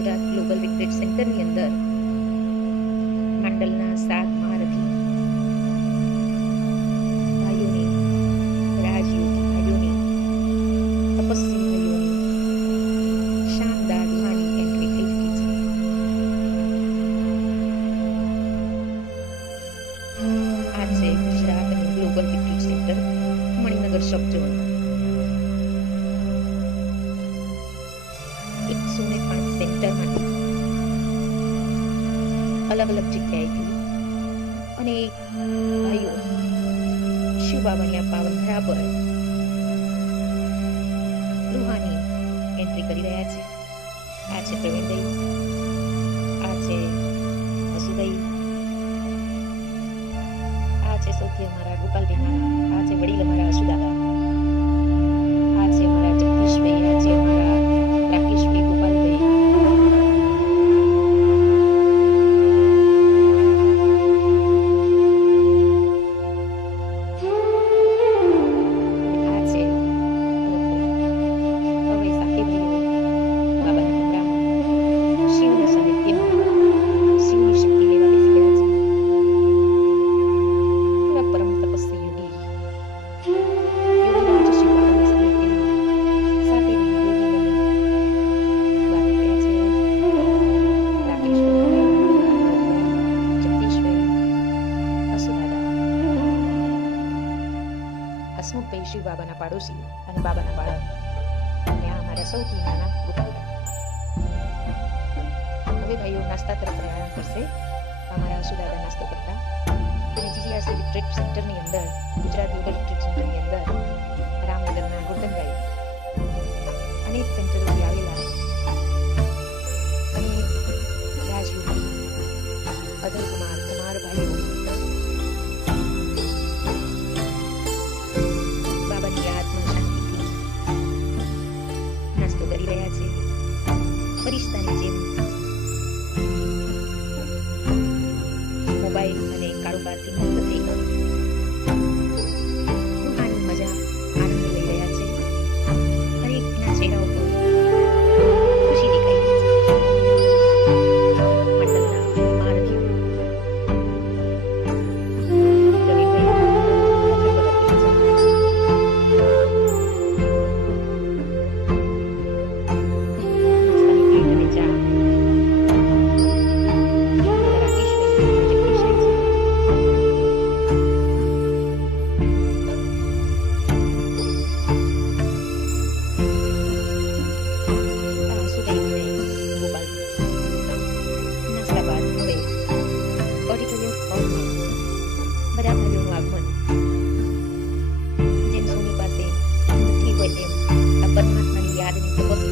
Gujarat global retreat સેન્ટરની અંદર મંડળના 7 મહારથી ભાઈઓની, રાજયોગી ભાઈઓની, તપસ્વી ભાઈઓની શાનદાર રૂહાની એન્ટ્રી થઈ ચૂકી છે. આ છે ગુજરાતનું ગ્લોબલ રિટ્રીટ સેન્ટર મણિનગર સબ ઝોન. 105 સેન્ટરમાંથી અલગ અલગ જગ્યાએથી અનેક ભાઈઓ શિવ બાબાની આ પાવન ધરા પર રૂહાની એન્ટ્રી કરી રહ્યા છે. આ છે પ્રવીણભાઈ, આ છે હસુભાઈ, આ છે સૌથી અમારા ગોપાલભાઈ નાના, આ છે વડીલ અમારા હસુદાદા, આ છે અમારા જગદીશભાઈ, આ છે અમારા રાકેશભાઈ, ગોપાલભાઈ, આ છે હવે સાથી ભાઈઓ બાબાના કમરામાં શિવના સાનિધ્યમાં શિવની શક્તિ લેવા બેસી ગયા છે. એવા પરમ તપસ્વી યોગી યોગીરાજ શિવ બાબાના સાનિધ્યમાં સાથે હસમુખભાઈ શિવ બાબાના પાડોશી અને બાબાના બાળક, અને આ અમારા સૌથી નાના ગોપાલભાઈ. હવે ભાઈઓ નાસ્તા તરફ પ્રયાણ કરશે. અમારા હસુદાદા નાસ્તો કરતા અને જીજીઆરસી રિટ્રીટ સેન્ટરની અંદર, ગુજરાત ગ્લોબલ રિટ્રીટ સેન્ટરની અંદર રામનગરના ગોરધનભાઈ, અનેક સેન્ટરોથી આવેલા અને રાજયોગી અધર કુમાર ભાઈઓ બાબાની યાદમાં શાંતિથી નાસ્તો કરી રહ્યા છે. ફરિશ્તાની જેમ મોબાઈલ અને કારોબારથી મુક્ત થઈ રૂહાની મજા આનંદ લઈ રહ્યા છે. હરેકના ચહેરા ઉપર ખુશી દેખાઈ રહી છે. મંડળના મહારથીઓ બધા ભાઈઓનું આગમન જેમ સોની પાસે મુઠ્ઠી હોય એમ આ પરમાત્માની યાદની તપસ્યા